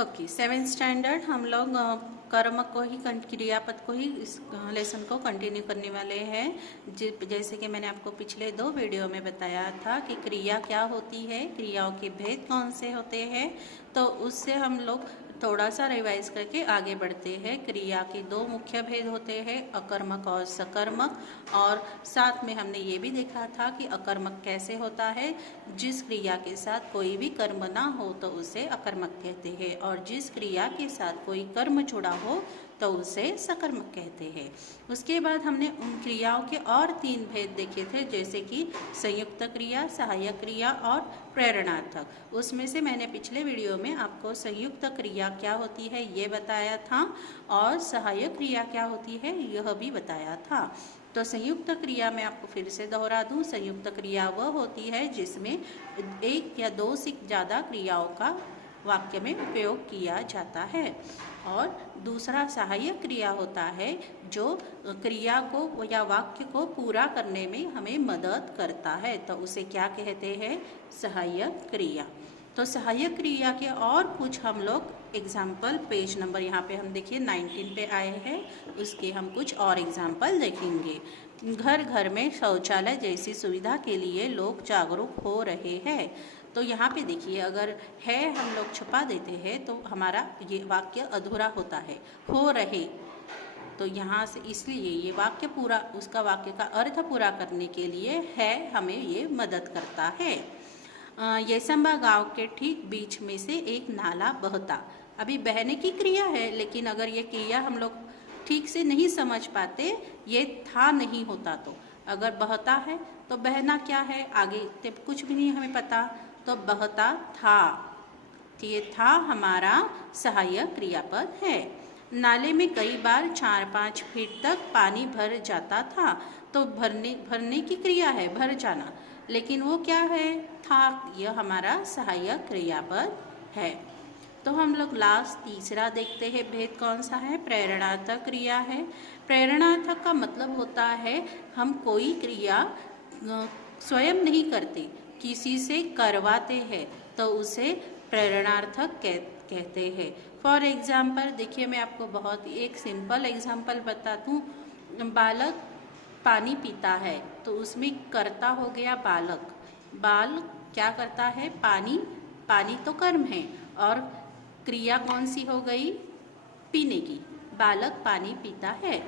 Okay, 7th standard हम लोग कर्म को ही क्रियापद को ही इस लेसन को कंटिन्यू करने वाले हैं। जैसे कि मैंने आपको पिछले 2 वीडियो में बताया था कि क्रिया क्या होती है, क्रियाओं के भेद कौन से होते हैं, तो उससे हम लोग थोड़ा सा रिवाइज करके आगे बढ़ते हैं। क्रिया के 2 मुख्य भेद होते हैं, अकर्मक और सकर्मक, और साथ में हमने ये भी देखा था कि अकर्मक कैसे होता है, जिस क्रिया के साथ कोई भी कर्म ना हो तो उसे अकर्मक कहते हैं, और जिस क्रिया के साथ कोई कर्म जुड़ा हो तो उसे सकर्मक कहते हैं। उसके बाद हमने उन क्रियाओं के और 3 भेद देखे थे, जैसे कि संयुक्त क्रिया, सहायक क्रिया और प्रेरणार्थक। उसमें से मैंने पिछले वीडियो में आपको संयुक्त क्रिया क्या होती है ये बताया था, और सहायक क्रिया क्या होती है यह भी बताया था। तो संयुक्त क्रिया में आपको फिर से दोहरा दूं, संयुक्त क्रिया वह होती है जिसमें 1 या 2 से ज़्यादा क्रियाओं का वाक्य में उपयोग किया जाता है। और दूसरा सहायक क्रिया होता है जो क्रिया को या वाक्य को पूरा करने में हमें मदद करता है, तो उसे क्या कहते हैं, सहायक क्रिया। तो सहायक क्रिया के और कुछ हम लोग एग्जाम्पल, पेज नंबर यहाँ पे हम देखिए 19 पे आए हैं, उसके हम कुछ और एग्जाम्पल देखेंगे। घर घर में शौचालय जैसी सुविधा के लिए लोग जागरूक हो रहे हैं। तो यहाँ पे देखिए, अगर है हम लोग छुपा देते हैं तो हमारा ये वाक्य अधूरा होता है, हो रहे। तो यहाँ से इसलिए ये वाक्य पूरा, उसका वाक्य का अर्थ पूरा करने के लिए है हमें ये मदद करता है। येसम्बा गांव के ठीक बीच में से एक नाला बहता। अभी बहने की क्रिया है, लेकिन अगर ये क्रिया हम लोग ठीक से नहीं समझ पाते, ये था नहीं होता, तो अगर बहता है तो बहना क्या है, आगे तब कुछ भी नहीं हमें पता, तो बहता था, तो ये था हमारा सहायक क्रियापद है। नाले में कई बार 4-5 फीट तक पानी भर जाता था। तो भरने की क्रिया है, भर जाना, लेकिन वो क्या है, था, यह हमारा सहायक क्रियापद है। तो हम लोग लास्ट तीसरा देखते हैं भेद कौन सा है, प्रेरणार्थक क्रिया है। प्रेरणार्थक का मतलब होता है हम कोई क्रिया स्वयं नहीं करते, किसी से करवाते हैं, तो उसे प्रेरणार्थक कहते हैं। फॉर एग्जाम्पल देखिए, मैं आपको बहुत एक सिंपल एग्जाम्पल बता दूँ। बालक पानी पीता है, तो उसमें कर्ता हो गया बालक। बाल क्या करता है, पानी, पानी तो कर्म है, और क्रिया कौन सी हो गई, पीने की, बालक पानी पीता है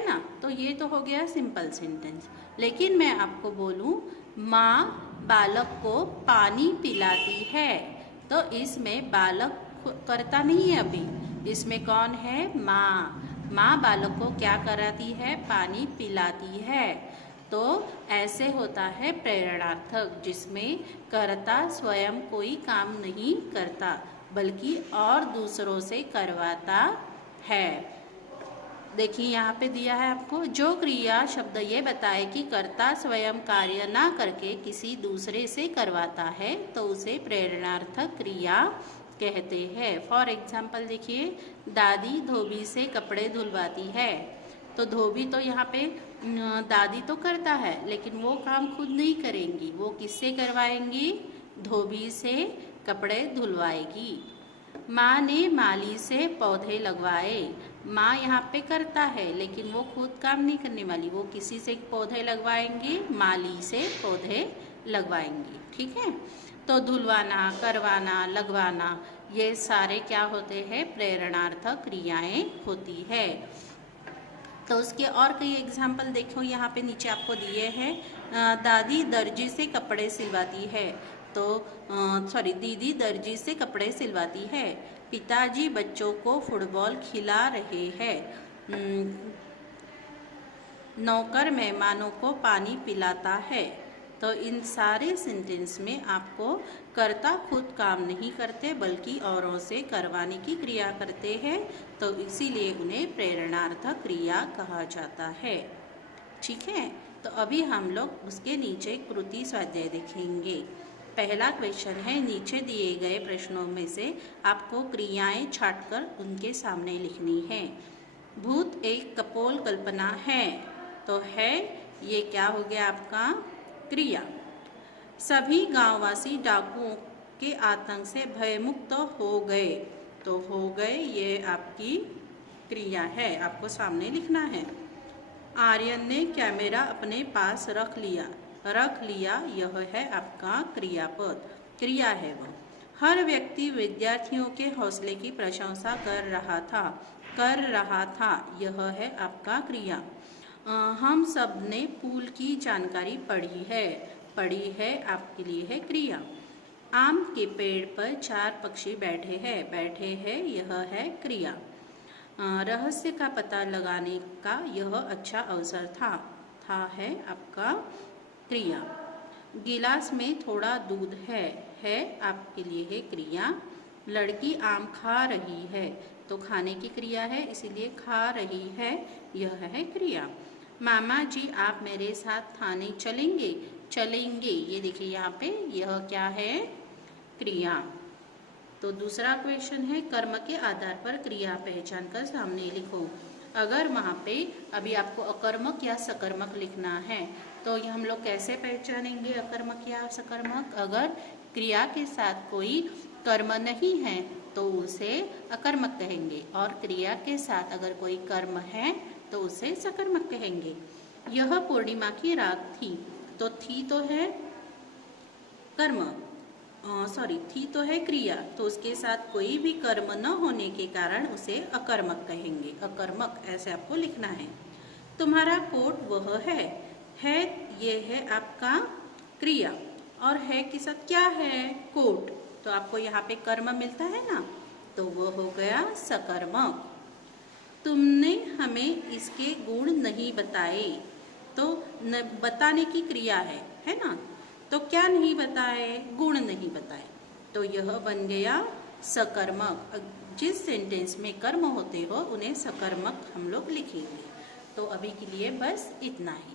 ना। तो ये तो हो गया सिंपल सेंटेंस। लेकिन मैं आपको बोलूँ, माँ बालक को पानी पिलाती है, तो इसमें बालक करता नहीं है अभी, इसमें कौन है, माँ। माँ बालक को क्या कराती है, पानी पिलाती है। तो ऐसे होता है प्रेरणार्थक, जिसमें कर्ता स्वयं कोई काम नहीं करता, बल्कि और दूसरों से करवाता है। देखिए यहाँ पे दिया है आपको, जो क्रिया शब्द ये बताए कि कर्ता स्वयं कार्य ना करके किसी दूसरे से करवाता है, तो उसे प्रेरणार्थक क्रिया कहते हैं। फॉर एग्जाम्पल देखिए, दादी धोबी से कपड़े धुलवाती है। तो धोबी तो यहाँ पे दादी तो करता है, लेकिन वो काम खुद नहीं करेंगी, वो किससे करवाएंगी, धोबी से कपड़े धुलवाएगी। माँ ने माली से पौधे लगवाए। माँ यहाँ पे करता है, लेकिन वो खुद काम नहीं करने वाली, वो किसी से पौधे लगवाएंगी, माली से पौधे लगवाएंगी। ठीक है, तो धुलवाना, करवाना, लगवाना, ये सारे क्या होते हैं, प्रेरणार्थक क्रियाएं होती है। तो उसके और कई एग्जाम्पल देखो, यहाँ पे नीचे आपको दिए हैं। दादी दर्जी से कपड़े सिलवाती है, तो दीदी दर्जी से कपड़े सिलवाती है। पिताजी बच्चों को फुटबॉल खिला रहे हैं। नौकर मेहमानों को पानी पिलाता है। तो इन सारे सेंटेंस में आपको कर्ता खुद काम नहीं करते, बल्कि औरों से करवाने की क्रिया करते हैं, तो इसीलिए उन्हें प्रेरणार्थक क्रिया कहा जाता है। ठीक है, तो अभी हम लोग उसके नीचे कृति स्वाध्याय देखेंगे। पहला क्वेश्चन है, नीचे दिए गए प्रश्नों में से आपको क्रियाएं छांटकर उनके सामने लिखनी है। भूत एक कपोल कल्पना है, तो है ये क्या हो गया आपका, क्रिया। सभी गांववासी डाकुओं के आतंक से भयमुक्त हो गए, तो हो गए, ये आपकी क्रिया है, आपको सामने लिखना है। आर्यन ने कैमरा अपने पास रख लिया। रख लिया, यह है आपका क्रियापद, क्रिया है वो। हर व्यक्ति विद्यार्थियों के हौसले की प्रशंसा कर रहा था। कर रहा था, यह है आपका क्रिया। हम सब ने पुल की जानकारी पढ़ी है। पढ़ी है आपके लिए है क्रिया। आम के पेड़ पर 4 पक्षी बैठे हैं। बैठे हैं, यह है क्रिया। रहस्य का पता लगाने का यह अच्छा अवसर था। था है आपका क्रिया। गिलास में थोड़ा दूध है आपके लिए है क्रिया। लड़की आम खा रही है, तो खाने की क्रिया है, इसीलिए खा रही है, यह है क्रिया। मामा जी आप मेरे साथ थाने चलेंगे। चलेंगे, ये देखिए यहाँ पे, यह क्या है, क्रिया। तो दूसरा क्वेश्चन है, कर्म के आधार पर क्रिया पहचान कर सामने लिखो। अगर वहाँ पे अभी आपको अकर्मक या सकर्मक लिखना है, तो ये हम लोग कैसे पहचानेंगे अकर्मक या सकर्मक? अगर क्रिया के साथ कोई कर्म नहीं है तो उसे अकर्मक कहेंगे, और क्रिया के साथ अगर कोई कर्म है तो उसे सकर्मक कहेंगे। यह पूर्णिमा की रात थी, तो थी तो है कर्म, थी तो है क्रिया, तो उसके साथ कोई भी कर्म न होने के कारण उसे अकर्मक कहेंगे। अकर्मक ऐसे आपको लिखना है। तुम्हारा कोट वह है ये है आपका क्रिया, और है के साथ क्या है, कोट, तो आपको यहाँ पे कर्म मिलता है ना, तो वो हो गया सकर्मक। तुमने हमें इसके गुण नहीं बताए, तो बताने की क्रिया है ना, तो क्या नहीं बताए, गुण नहीं बताए, तो यह बन गया सकर्मक। जिस सेंटेंस में कर्म होते हो उन्हें सकर्मक हम लोग लिखेंगे। तो अभी के लिए बस इतना ही।